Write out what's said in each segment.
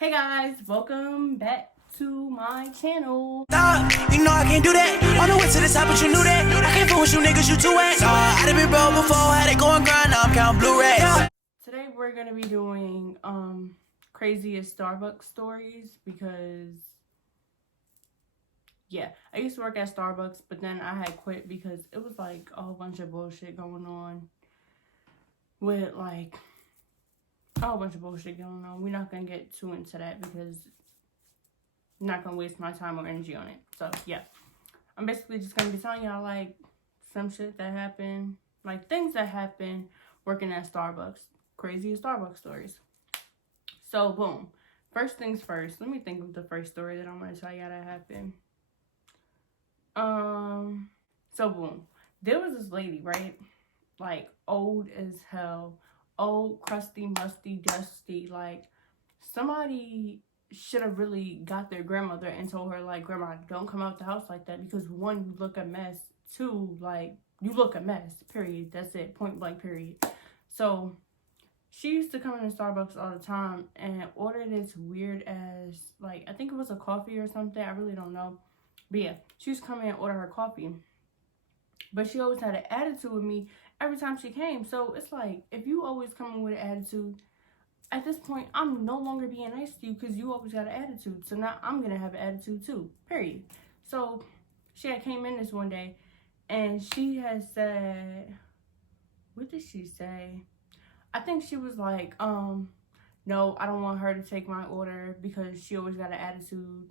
Hey guys, welcome back to my channel. Nah, you know I can't do that. On the way to the top, but you knew that. I can't fool with you niggas, you too wet. I done been broke before, had it going grind, now I'm counting Blu-rays. Today we're gonna be doing craziest Starbucks stories because yeah, I used to work at Starbucks, but then I had quit because it was like a whole bunch of bullshit going on with like a whole bunch of bullshit going on. We're not gonna get too into that because I'm not gonna waste my time or energy on it. So yeah, I'm basically just gonna be telling y'all like some shit that happened, like things that happened working at Starbucks. Craziest Starbucks stories. So boom. First things first. Let me think of the first story that I'm gonna tell y'all that happened. So boom. There was this lady, right? Like old as hell. Old, crusty, musty, dusty. Like somebody should have really got their grandmother and told her like, Grandma, don't come out the house like that because one, you look a mess. Two, like you look a mess. Period. That's it. Point blank. Period. So she used to come into Starbucks all the time and order this weird as like I think it was a coffee or something. I really don't know. But yeah, she used to come in and order her coffee. But she always had an attitude with me every time she came. So it's like if you always come in with an attitude, at this point, I'm no longer being nice to you because you always got an attitude. So now I'm going to have an attitude too, period. So she had came in this one day and she had said, what did she say? I think she was like, no, I don't want her to take my order because she always got an attitude.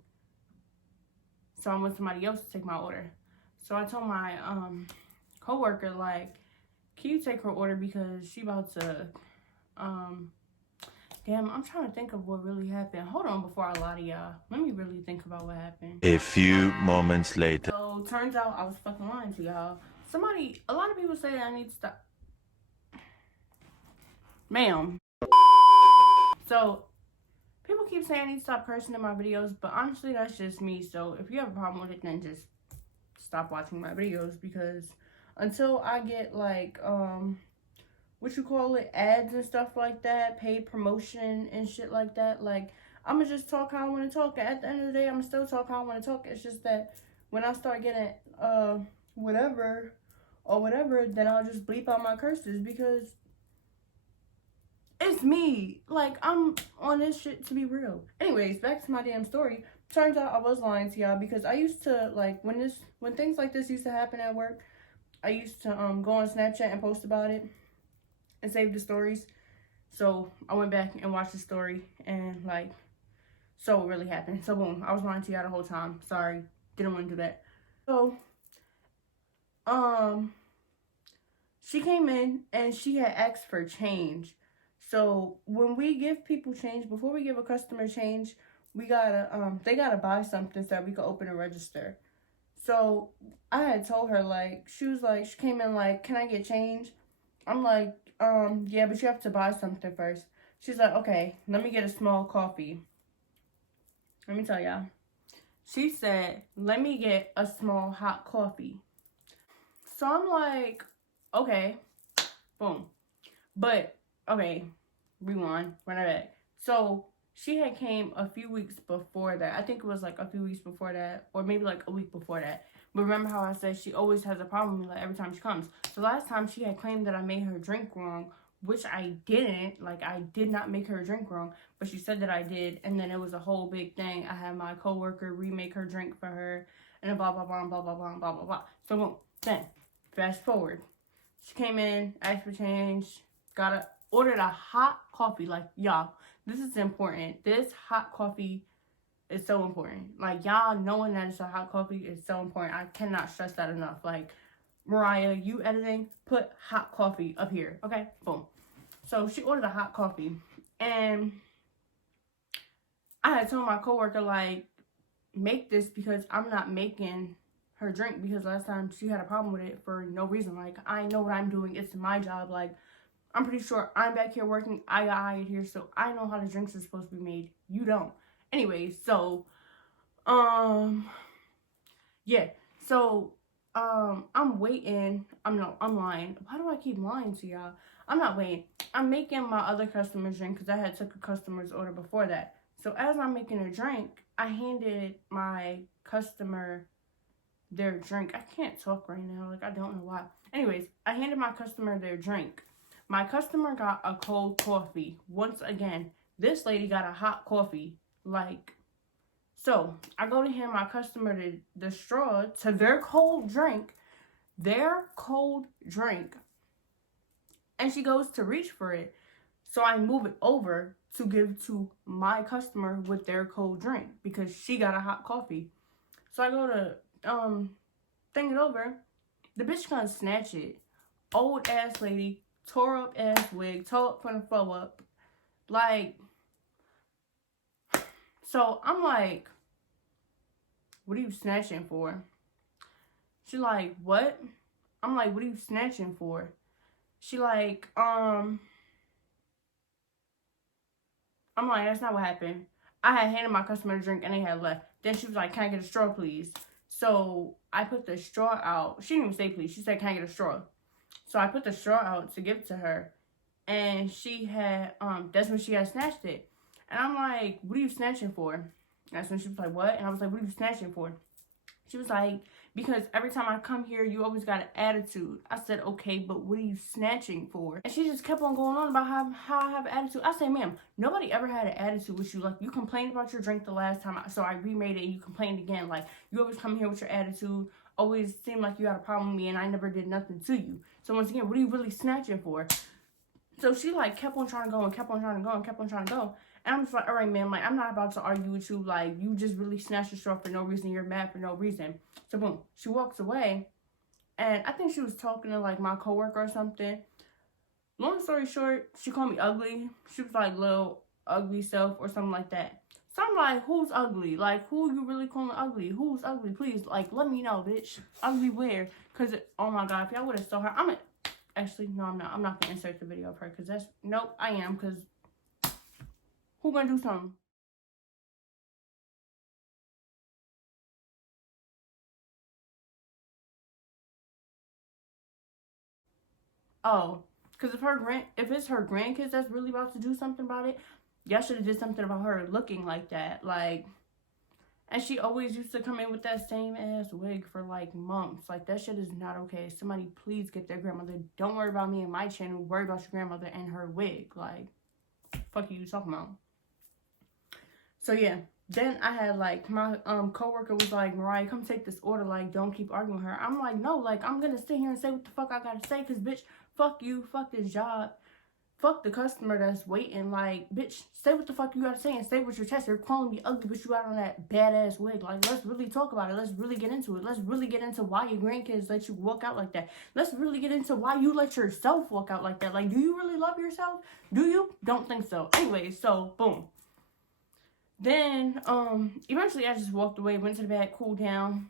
So I want somebody else to take my order. So I told my coworker, like, can you take her order because she about to damn, I'm trying to think of what really happened. Hold on before I lie to y'all. Let me really think about what happened. A few moments later. So, turns out I was fucking lying to y'all. A lot of people say that I need to stop. Ma'am. So, people keep saying I need to stop cursing in my videos, but honestly, that's just me. So, if you have a problem with it, then just stop watching my videos because until I get like, what you call it, ads and stuff like that, paid promotion and shit like that, like I'ma just talk how I want to talk. At the end of the day, I'ma still talk how I want to talk. It's just that when I start getting whatever, then I'll just bleep out my curses because it's me. Like I'm on this shit to be real. Anyways, back to my damn story. Turns out I was lying to y'all because I used to like when things like this used to happen at work, I used to go on Snapchat and post about it and save the stories. So I went back and watched the story and like, so it really happened. So boom, I was lying to y'all the whole time. Sorry, didn't want to do that. So, she came in and she had asked for change. So when we give people change, before we give a customer change, we gotta, they gotta buy something so that we can open a register. So I had told her like, she came in like, can I get change? I'm like, yeah, but you have to buy something first. She's like, okay, let me get a small coffee. Let me tell y'all. She said, let me get a small hot coffee. So I'm like, okay, boom. But, okay, rewind, run it back. So she had came a few weeks before that. I think it was like a few weeks before that, or maybe like a week before that. But remember how I said she always has a problem with me like every time she comes. So last time she had claimed that I made her drink wrong, which I didn't. Like I did not make her drink wrong, but she said that I did. And then it was a whole big thing. I had my coworker remake her drink for her and blah, blah, blah, blah, blah, blah, blah, blah, blah. So boom, then fast forward. She came in, asked for change, ordered a hot coffee. Like y'all, this is important. This hot coffee is so important. Like y'all knowing that it's a hot coffee is so important. I cannot stress that enough. Like Mariah, you editing, put hot coffee up here. Okay, boom. So she ordered a hot coffee and I had told my coworker like, make this because I'm not making her drink because last time she had a problem with it for no reason. Like I know what I'm doing. It's my job. Like I'm pretty sure I'm back here working. I got hired here, so I know how the drinks are supposed to be made. You don't. Anyways, so, yeah. So, I'm waiting. I'm lying. Why do I keep lying to y'all? I'm not waiting. I'm making my other customer's drink because I had took a customer's order before that. So as I'm making a drink, I handed my customer their drink. I can't talk right now. Like, I don't know why. Anyways, I handed my customer their drink. My customer got a cold coffee. Once again, this lady got a hot coffee. Like, so I go to hand my customer the straw to their cold drink. And she goes to reach for it. So I move it over to give to my customer with their cold drink because she got a hot coffee. So I go to thing it over. The bitch gonna snatch it. Old ass lady, tore up ass wig, tore up from the flow up. Like, so I'm like, what are you snatching for? She like, what? I'm like, what are you snatching for? She like, I'm like, that's not what happened. I had handed my customer a drink and they had left. Then she was like, can I get a straw, please? So I put the straw out. She didn't even say please. She said, can I get a straw? So I put the straw out to give to her. And she had, that's when she had snatched it. And I'm like, what are you snatching for? That's when she was like, what? And I was like, what are you snatching for? She was like, because every time I come here, you always got an attitude. I said, okay, but what are you snatching for? And she just kept on going on about how I have an attitude. I said, ma'am, nobody ever had an attitude with you. Like, you complained about your drink the last time, so I remade it and you complained again. Like, you always come here with your attitude, always seem like you had a problem with me and I never did nothing to you. So once again, what are you really snatching for? So she like kept on trying to go and kept on trying to go and kept on trying to go. And I'm just like, all right, man, like, I'm not about to argue with you. Like, you just really snatched your straw for no reason. You're mad for no reason. So, boom, she walks away. And I think she was talking to, like, my coworker or something. Long story short, she called me ugly. She was like, little ugly self or something like that. So I'm like, who's ugly? Like, who you really calling ugly? Who's ugly? Please, like, let me know, bitch. Ugly where? Because, oh, my God, if y'all would have saw her. Actually, no, I'm not. I'm not going to insert the video of her because that's... Nope, I am because... Who gonna do something? Oh, because if it's her grandkids that's really about to do something about it, y'all should have did something about her looking like that. Like, and she always used to come in with that same ass wig for like months. Like, that shit is not okay. Somebody please get their grandmother. Don't worry about me and my channel. Worry about your grandmother and her wig. Like, fuck you talking about? So yeah, then I had like my coworker was like, Mariah, come take this order. Like, don't keep arguing with her. I'm like, no, like, I'm gonna sit here and say what the fuck I gotta say, cause bitch, fuck you, fuck this job, fuck the customer that's waiting. Like, bitch, say what the fuck you gotta say and say with your chest. You're calling me ugly, but you got on that badass wig. Like, let's really talk about it. Let's really get into it. Let's really get into why your grandkids let you walk out like that. Let's really get into why you let yourself walk out like that. Like, do you really love yourself? Do you? Don't think so. Anyway, so boom. Then, eventually I just walked away, went to the back, cooled down.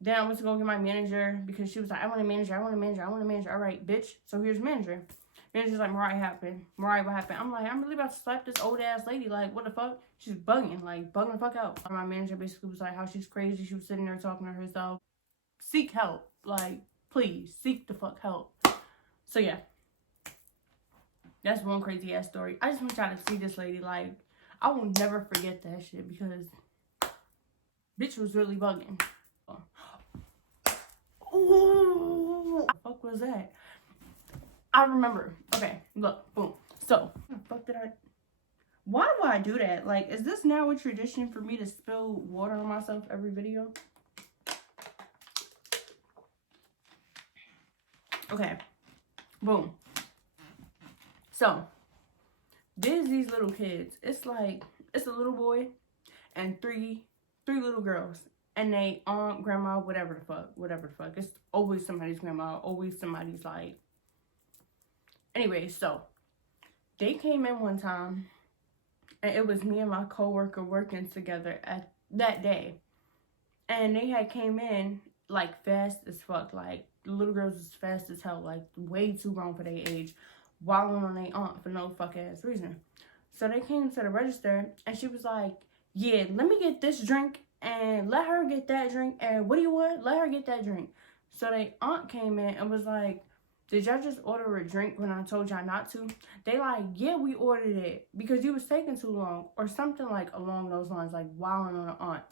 Then I went to go get my manager because she was like, I want a manager, I want a manager, I want a manager. All right, bitch. So here's manager. Manager's like, Mariah, what happened? I'm like, I'm really about to slap this old ass lady. Like, what the fuck? She's bugging, like, bugging the fuck out. My manager basically was like, how she's crazy. She was sitting there talking to herself. Seek help. Like, please, seek the fuck help. So yeah. That's one crazy ass story. I just want y'all to see this lady, like, I will never forget that shit because bitch was really bugging. Ooh, what the fuck was that? I remember. Okay, look, boom. So, what the fuck did I... Why do I do that? Like, is this now a tradition for me to spill water on myself every video? Okay, boom. So, there's these little kids. It's like, it's a little boy and three little girls. And they aunt, grandma, whatever the fuck. It's always somebody's grandma, always somebody's like. Anyway, so they came in one time and it was me and my coworker working together at that day. And they had came in like fast as fuck. Like, the little girls was fast as hell, like way too grown for their age. Wilding on their aunt for no fuck ass reason. So they came to the register and she was like, yeah, let me get this drink and let her get that drink. And what do you want? Let her get that drink. So their aunt came in and was like, did y'all just order a drink when I told y'all not to? They like, yeah, we ordered it because you was taking too long, or something like along those lines, like wilding on an aunt.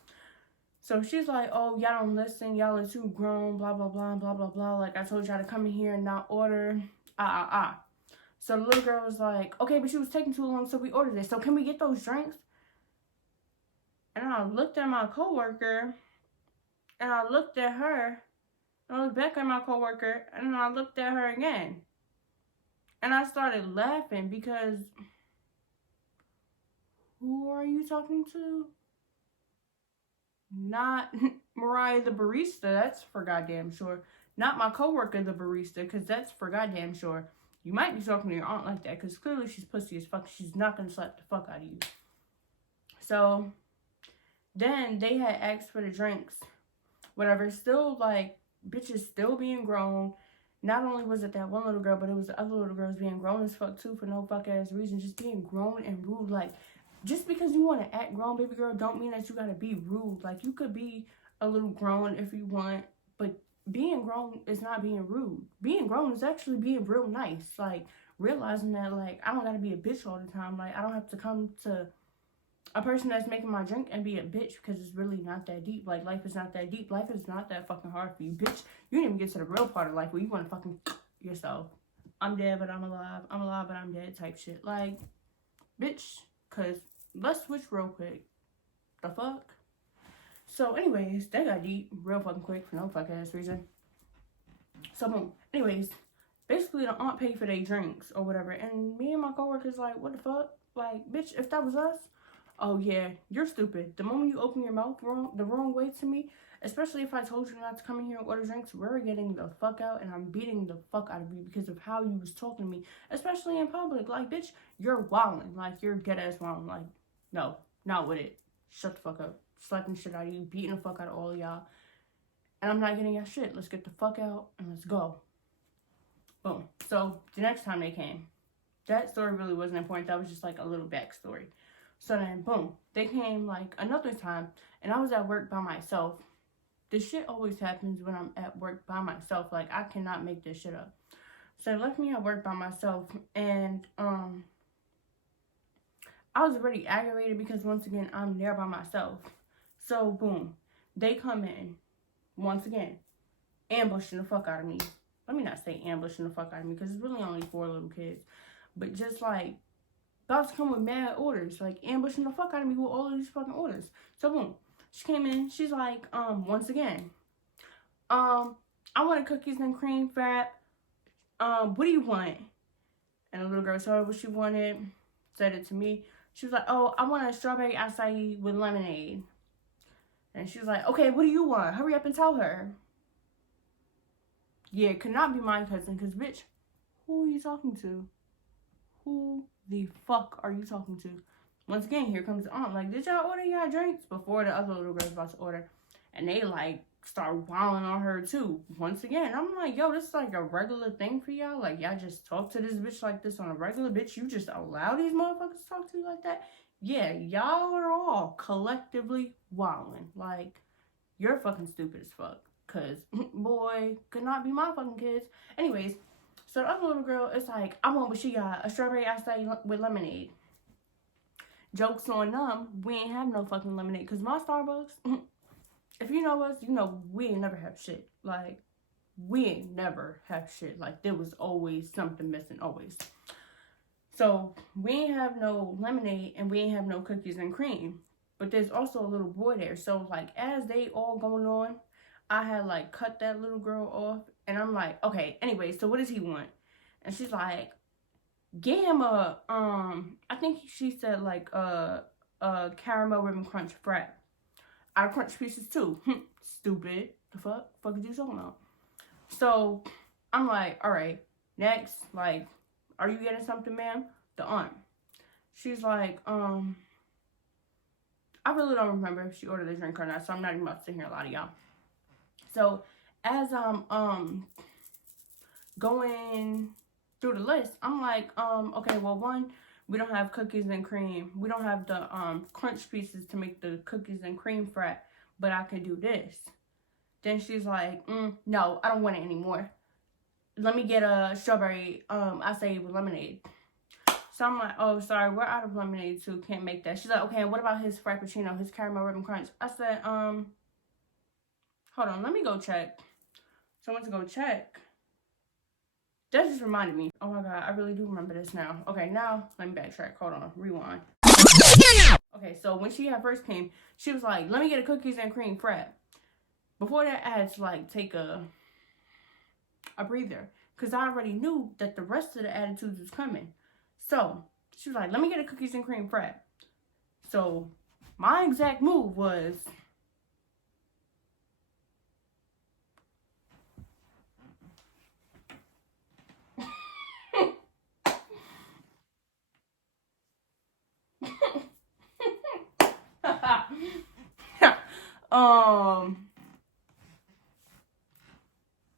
So she's like, oh, y'all don't listen, y'all are too grown, blah, blah, blah, blah, blah, blah. Like, I told y'all to come in here and not order, So the little girl was like, okay, but she was taking too long, so we ordered it. So can we get those drinks? And I looked at my coworker, and I looked at her, and I looked back at my coworker, and I looked at her again. And I started laughing because, who are you talking to? Not Mariah the barista, that's for goddamn sure. Not my coworker the barista, because that's for goddamn sure. You might be talking to your aunt like that, because clearly she's pussy as fuck. She's not going to slap the fuck out of you. So, then they had asked for the drinks. Whatever, still like, bitches still being grown. Not only was it that one little girl, but it was the other little girls being grown as fuck too for no fuck ass reason. Just being grown and rude. Like, just because you want to act grown, baby girl, don't mean that you gotta be rude. Like, you could be a little grown if you want, but being grown is not being rude. Being grown is actually being real nice. Like, realizing that, like, I don't gotta be a bitch all the time. Like, I don't have to come to a person that's making my drink and be a bitch because it's really not that deep. Like, life is not that deep. Life is not that fucking hard for you, bitch. You didn't even get to the real part of life where you want to fucking yourself. I'm dead, but I'm alive. I'm alive, but I'm dead type shit. Like, bitch, because let's switch real quick. The fuck? So, anyways, that got deep real fucking quick for no fuck ass reason. So, boom. Anyways, basically, the aunt paid for their drinks or whatever. And me and my coworkers like, what the fuck? Like, bitch, if that was us, oh yeah, you're stupid. The moment you open your mouth the wrong way to me, especially if I told you not to come in here and order drinks, we're getting the fuck out and I'm beating the fuck out of you because of how you was talking to me, especially in public. Like, bitch, you're wilding. Like, you're dead ass wilding. Like, no, not with it. Shut the fuck up. Slapping shit out of you, beating the fuck out of all of y'all. And I'm not getting y'all shit. Let's get the fuck out and let's go. Boom. So, the next time they came, that story really wasn't important. That was just like a little backstory. So then, boom, they came like another time, and I was at work by myself. This shit always happens when I'm at work by myself. Like, I cannot make this shit up. So they left me at work by myself, and I was already aggravated because, once again, I'm there by myself. So, boom, they come in, once again, ambushing the fuck out of me. Let me not say ambushing the fuck out of me, because it's really only 4 little kids. But just, like, about to come with mad orders, like ambushing the fuck out of me with all of these fucking orders. So boom, she came in, she's like, once again, I want a cookies and cream frap. What do you want? And the little girl told her what she wanted, said it to me. She was like, oh, I want a strawberry acai with lemonade. And she was like, okay, what do you want? Hurry up and tell her. Yeah, it could not be my cousin, because bitch, who are you talking to? Who the fuck are you talking to? Once again, here comes the aunt. Like, did y'all order y'all drinks? Before the other little girl's about to order. And they, like, start wilding on her, too. Once again, I'm like, yo, this is, like, a regular thing for y'all? Like, y'all just talk to this bitch like this on a regular bitch? You just allow these motherfuckers to talk to you like that? Yeah, y'all are all collectively wilding. Like, you're fucking stupid as fuck. Because, boy, could not be my fucking kids. Anyways, so the other little girl is like, I want what she got, a strawberry acai with lemonade. Joke's on them, we ain't have no fucking lemonade. Because my Starbucks, if you know us, you know we ain't never have shit. Like, we ain't never have shit. Like, there was always something missing, always. So, we ain't have no lemonade and we ain't have no cookies and cream. But there's also a little boy there. So, like, as they all going on, I had, like, cut that little girl off. And I'm like, okay, anyway, so what does he want? And she's like, get him a, I think she said, like, a caramel ribbon crunch frap. I crunch pieces, too. Stupid. The fuck? Fuck is you talking about? So, I'm like, all right, next, like, are you getting something, ma'am? The aunt. She's like, I really don't remember if she ordered a drink or not, so I'm not even about to sit here a lot of y'all. So, as I'm going through the list, I'm like, okay, well, one, we don't have cookies and cream. We don't have the crunch pieces to make the cookies and cream frap, but I can do this. Then she's like, no, I don't want it anymore. let me get a strawberry acai with lemonade. So I'm like, oh, sorry, we're out of lemonade too. Can't make that. She's like, okay, what about his frappuccino, his caramel ribbon crunch? I said, hold on, let me go check. So I went to go check. That just reminded me. Oh my God, I really do remember this now. Okay, now let me backtrack. Hold on, rewind. Okay, so when she had first came, she was like, let me get a cookies and cream frap. Before that, I had to like take a breather, because I already knew that the rest of the attitudes was coming. So she was like, let me get a cookies and cream frap. So my exact move was,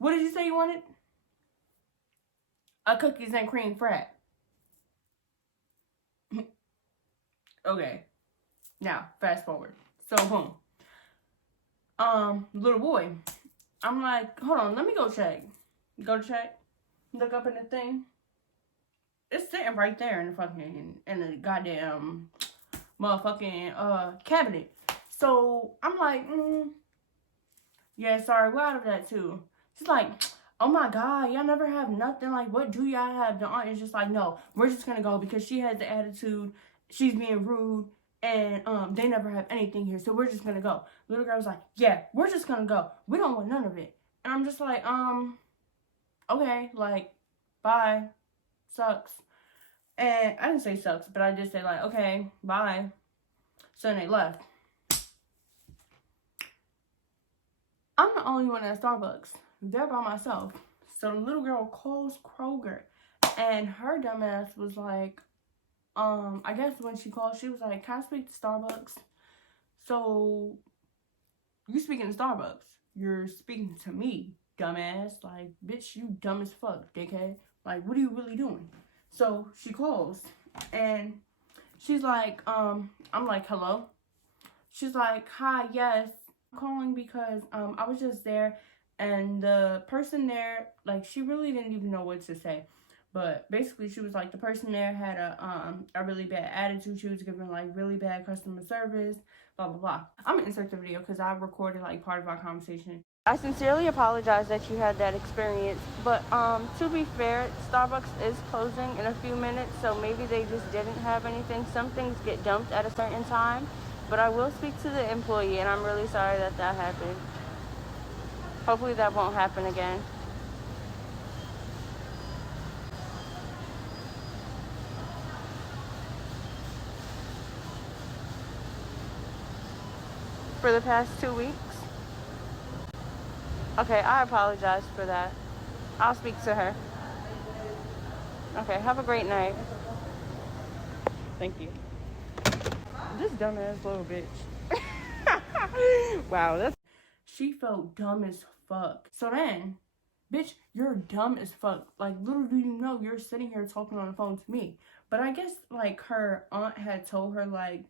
what did you say you wanted? A cookies and cream frap. Okay. Now, fast forward. So, boom. Little boy. I'm like, hold on, let me go check. Go check. Look up in the thing. It's sitting right there in the goddamn motherfucking cabinet. So I'm like, yeah, sorry, we're out of that too. She's like, oh my God, y'all never have nothing. Like, what do y'all have? The aunt is just like, no, we're just gonna go because she has the attitude. She's being rude, and they never have anything here, so we're just gonna go. Little girl was like, yeah, we're just gonna go. We don't want none of it. And I'm just like, okay, like, bye. Sucks. And I didn't say sucks, but I did say like, okay, bye. So then they left. I'm the only one at Starbucks. They're by myself. So the little girl calls Kroger, and her dumbass was like, I guess when she called, she was like, can I speak to Starbucks? So, you speaking to Starbucks. You're speaking to me, dumbass. Like, bitch, you dumb as fuck, dickhead. Like, what are you really doing? So, she calls, and she's like, I'm like, hello? She's like, hi, yes. I'm calling because, I was just there, and the person there, like, she really didn't even know what to say. But basically, she was like, the person there had a really bad attitude. She was giving like really bad customer service, blah, blah, blah. I'm going to insert the video because I recorded like part of our conversation. I sincerely apologize that you had that experience. But to be fair, Starbucks is closing in a few minutes. So maybe they just didn't have anything. Some things get dumped at a certain time. But I will speak to the employee, and I'm really sorry that that happened. Hopefully that won't happen again. For the past 2 weeks? Okay, I apologize for that. I'll speak to her. Okay, have a great night. Thank you. This dumbass little bitch. Wow, that's... She felt dumb as fuck. So then, bitch, you're dumb as fuck. Like, little do you know, you're sitting here talking on the phone to me. But I guess, like, her aunt had told her, like,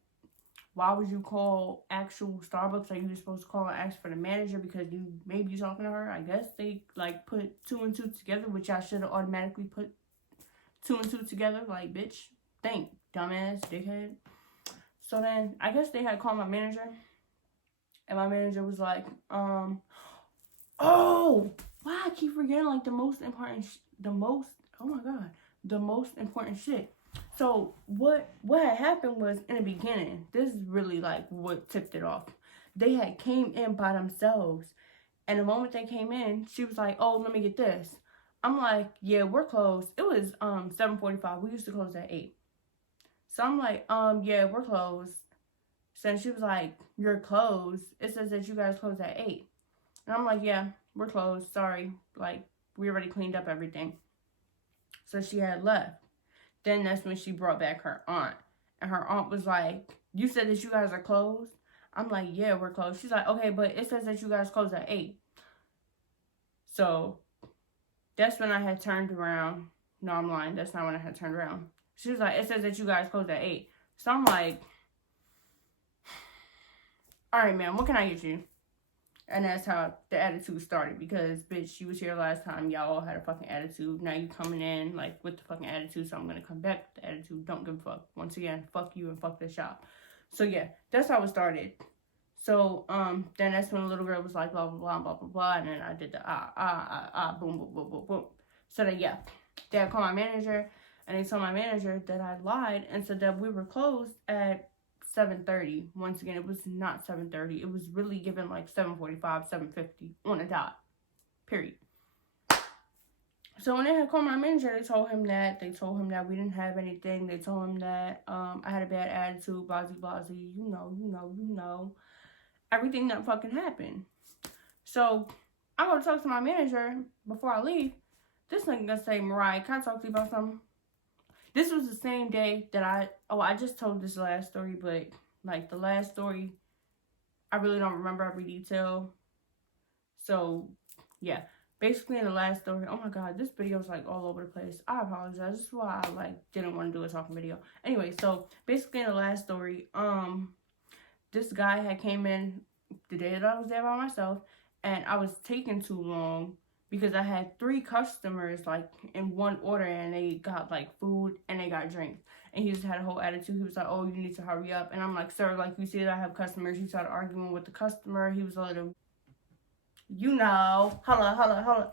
why would you call actual Starbucks? Like, you were supposed to call and ask for the manager because you maybe you talking to her. I guess they, like, put 2 and 2 together, which I should have automatically put 2 and 2 together. Like, bitch, think, dumbass, dickhead. So then, I guess they had called my manager. And my manager was like, oh, why I keep forgetting, like, the most important shit. So what had happened was, in the beginning, this is really like what tipped it off. They had came in by themselves, and the moment they came in, she was like, oh, let me get this. I'm like, yeah, we're closed. It was 7:45. We used to close at 8. So I'm like, yeah, we're closed. So she was like, you're closed. It says that you guys close at 8. And I'm like, yeah, we're closed. Sorry. Like, we already cleaned up everything. So she had left. Then that's when she brought back her aunt. And her aunt was like, you said that you guys are closed? I'm like, yeah, we're closed. She's like, okay, but it says that you guys close at 8. So that's when I had turned around. No, I'm lying. That's not when I had turned around. She was like, it says that you guys close at 8. So I'm like, all right, man, what can I get you? And that's how the attitude started, because, bitch, you was here last time. Y'all all had a fucking attitude. Now you coming in, like, with the fucking attitude, so I'm gonna come back with the attitude. Don't give a fuck. Once again, fuck you and fuck the shop. So, yeah, that's how it started. So, then that's when the little girl was like, blah, blah, blah, blah, blah, blah. And then I did the boom, boom, boom, boom, boom. So then, yeah, Dad called my manager, and they told my manager that I lied and said that we were closed at 7:30. Once again, it was not 7:30. It was really given like 7:45, 7:50 on a dot. Period. So when they had called my manager, they told him that we didn't have anything. They told him that I had a bad attitude, blasey. You know. Everything that fucking happened. So I go to talk to my manager before I leave. This nigga gonna say, Mariah, can I talk to you about something? This was the same day that I just told this last story, but, like, the last story, I really don't remember every detail. So, yeah. Basically, in the last story, oh my god, this video is, like, all over the place. I apologize. This is why I, like, didn't want to do a talking video. Anyway, so, basically, in the last story, this guy had came in the day that I was there by myself, and I was taking too long, because I had 3 customers, like, in one order, and they got, like, food, and they got drinks. And he just had a whole attitude. He was like, oh, you need to hurry up. And I'm like, sir, like, you see that I have customers. He started arguing with the customer. He was a little, holla.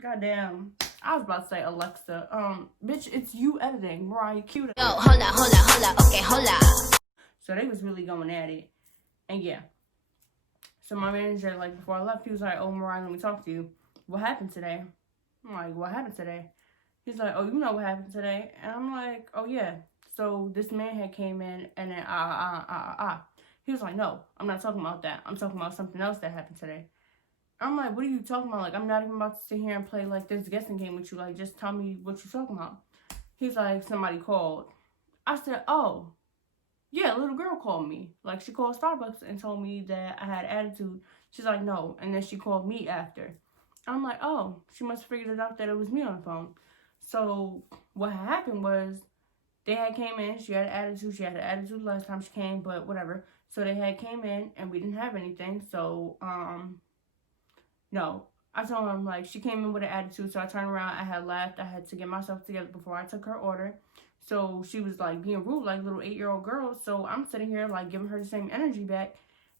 Goddamn. I was about to say Alexa. Bitch, it's you editing. Mariah, cute. Yo, hola, okay, hola. So they was really going at it. And yeah. So my manager, like, before I left, he was like, oh, Mariah, let me talk to you. What happened today? I'm like, what happened today? He's like, oh, you know what happened today? And I'm like, oh, yeah. So this man had came in, and then, He was like, no, I'm not talking about that. I'm talking about something else that happened today. I'm like, what are you talking about? Like, I'm not even about to sit here and play, like, this guessing game with you. Like, just tell me what you're talking about. He's like, somebody called. I said, oh. Yeah, a little girl called me. Like, she called Starbucks and told me that I had attitude. She's like, no. And then she called me after. I'm like, oh, she must have figured it out that it was me on the phone. So what happened was they had came in. She had an attitude. She had an attitude last time she came, but whatever. So they had came in, and we didn't have anything. So, no. I told him, like, she came in with an attitude. So I turned around. I had left. I had to get myself together before I took her order. So she was, like, being rude, like, little 8-year-old girl. So I'm sitting here, like, giving her the same energy back.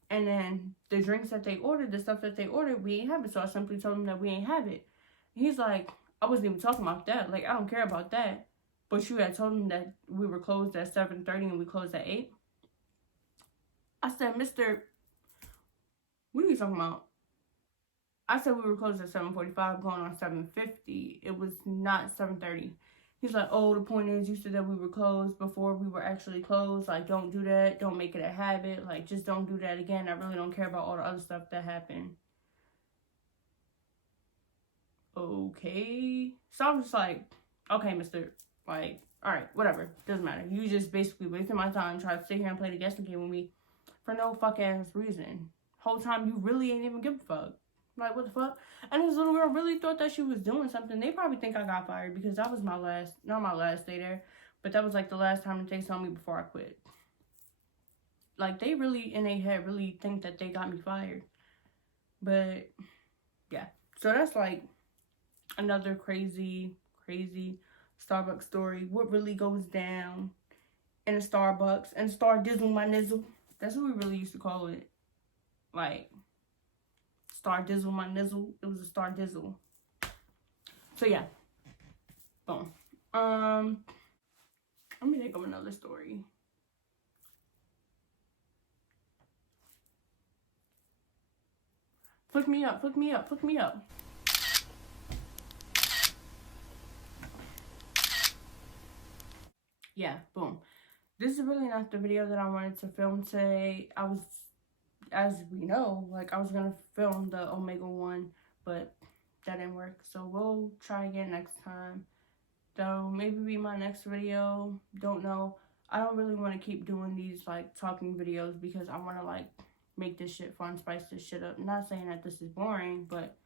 And then the drinks that they ordered, the stuff that they ordered, we ain't have it. So I simply told him that we ain't have it. He's like, I wasn't even talking about that. Like, I don't care about that. But you had told him that we were closed at 7:30 and we closed at 8. I said, mister, what are you talking about? I said we were closed at 7:45 going on 7:50. It was not 7:30. He's like, oh, the point is you said that we were closed before we were actually closed. Like, don't do that. Don't make it a habit. Like, just don't do that again. I really don't care about all the other stuff that happened. Okay. So I was just like, okay, mister. Like, all right, whatever. Doesn't matter. You just basically wasted my time trying to sit here and play the guessing game with me for no fuck-ass reason. Whole time you really ain't even give a fuck. Like, what the fuck? And this little girl really thought that she was doing something. They probably think I got fired because that was my last, not my last day there, but that was, like, the last time that they saw me before I quit. Like, they really, in their head, really think that they got me fired. But, yeah. So that's, like, another crazy Starbucks story. What really goes down in a Starbucks. And Star Dizzle my nizzle. That's what we really used to call it. Like, Star Dizzle my nizzle. It was a Star Dizzle. So yeah. Boom. Let me think of another story. Flick me up. Yeah, boom. This is really not the video that I wanted to film today. I was, as we know, like, I was gonna film the Omega one, but that didn't work. So we'll try again next time. That'll maybe be my next video. Don't know. I don't really want to keep doing these, like, talking videos because I want to, like, make this shit fun, spice this shit up. Not saying that this is boring, but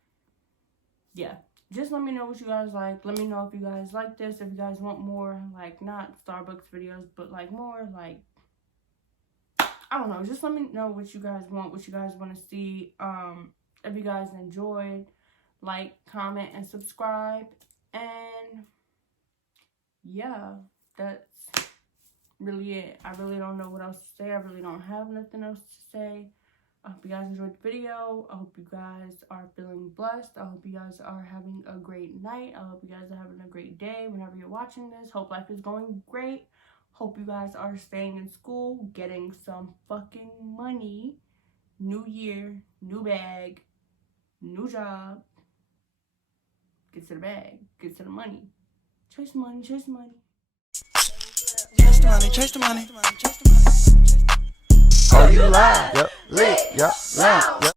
yeah. Just let me know what you guys like. Let me know if you guys like this. If you guys want more, like, not Starbucks videos, but, like, more, like, I don't know. Just let me know what you guys want, what you guys want to see. If you guys enjoyed, like, comment, and subscribe. And yeah, that's really it. I really don't know what else to say. I really don't have nothing else to say. I hope you guys enjoyed the video. I hope you guys are feeling blessed. I hope you guys are having a great night. I hope you guys are having a great day whenever you're watching this. Hope life is going great. Hope you guys are staying in school, getting some fucking money. New year, new bag, new job. Get to the bag, get to the money. Chase the money, chase the money. Chase the money, chase the money. Oh, you live. Yep, lit. Yep, lamp. Yep.